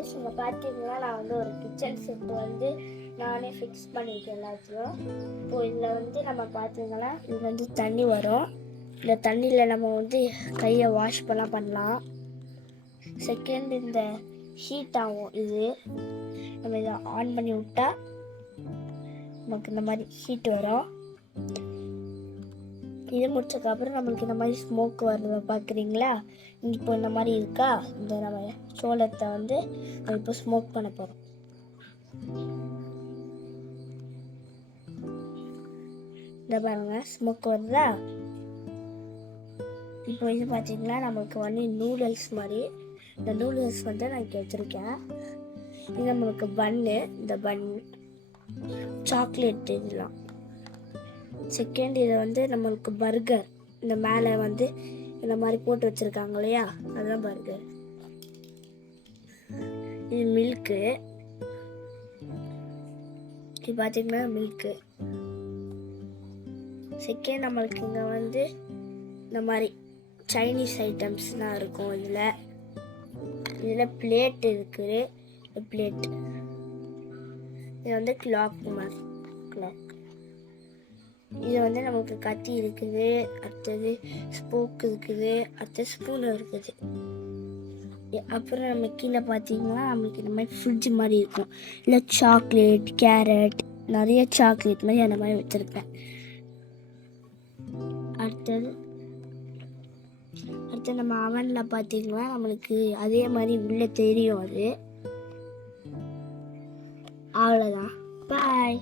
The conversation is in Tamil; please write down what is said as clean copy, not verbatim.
கைஸ், இங்கே பார்த்தீங்கன்னா நான் வந்து ஒரு கிச்சன் செட்டு வந்து நானே ஃபிக்ஸ் பண்ணியிருக்கேன் எல்லாத்தையும். இப்போது இதில் வந்து நம்ம பார்த்தீங்கன்னா இது வந்து தண்ணி வரும். இந்த தண்ணியில் நம்ம வந்து கையை வாஷ் பண்ணலாம். செகண்ட், இந்த ஹீட் ஆகும். இது நம்ம இதை ஆன் பண்ணி விட்டா நமக்கு இந்த மாதிரி ஹீட் வரும். இது முடிச்சதுக்கப்புறம் நம்மளுக்கு இந்த மாதிரி ஸ்மோக் வர்றத பார்க்குறீங்களா? இப்போ இந்த மாதிரி இருக்கா? இந்த நம்ம சோளத்தை வந்து நம்ம இப்போ ஸ்மோக் பண்ண போகிறோம். இந்த பாருங்க, ஸ்மோக் வருதா? இப்போ இது பார்த்தீங்கன்னா நம்மளுக்கு வந்து நூடுல்ஸ் மாதிரி. இந்த நூடுல்ஸ் வந்து நான் இங்கே வச்சுருக்கேன். இது நம்மளுக்கு பன்னு, இந்த பன் சாக்லேட் இதெல்லாம். செகண்ட், இது வந்து நம்மளுக்கு பர்கர். இந்த மேலே வந்து இந்த மாதிரி போட்டு வச்சுருக்காங்க இல்லையா, அதுதான் பர்கர். இது மில்க்கு. இது பார்த்தீங்கன்னா மில்க்கு. செகண்ட், நம்மளுக்கு இங்கே வந்து இந்த மாதிரி சைனீஸ் ஐட்டம்ஸ்லாம் இருக்கும். இதில் பிளேட் இருக்குது. பிளேட் இது வந்து கிளாக் மாதிரி. கிளாக் இது வந்து நமக்கு கத்தி இருக்குது, அடுத்தது ஸ்போக் இருக்குது, அடுத்தது ஸ்பூன் இருக்குது. அப்புறம் நம்ம கீழே பார்த்தீங்கன்னா நம்மளுக்கு இந்த மாதிரி ஃப்ரிட்ஜ் மாதிரி இருக்கும். இல்லை சாக்லேட், கேரட், நிறைய சாக்லேட் மாதிரி அந்த மாதிரி வச்சுருப்பேன். அடுத்தது நம்ம அவனில் பார்த்தீங்கன்னா நம்மளுக்கு அதே மாதிரி உள்ளே தெரியும். அது அவ்வளோதான். பாய்.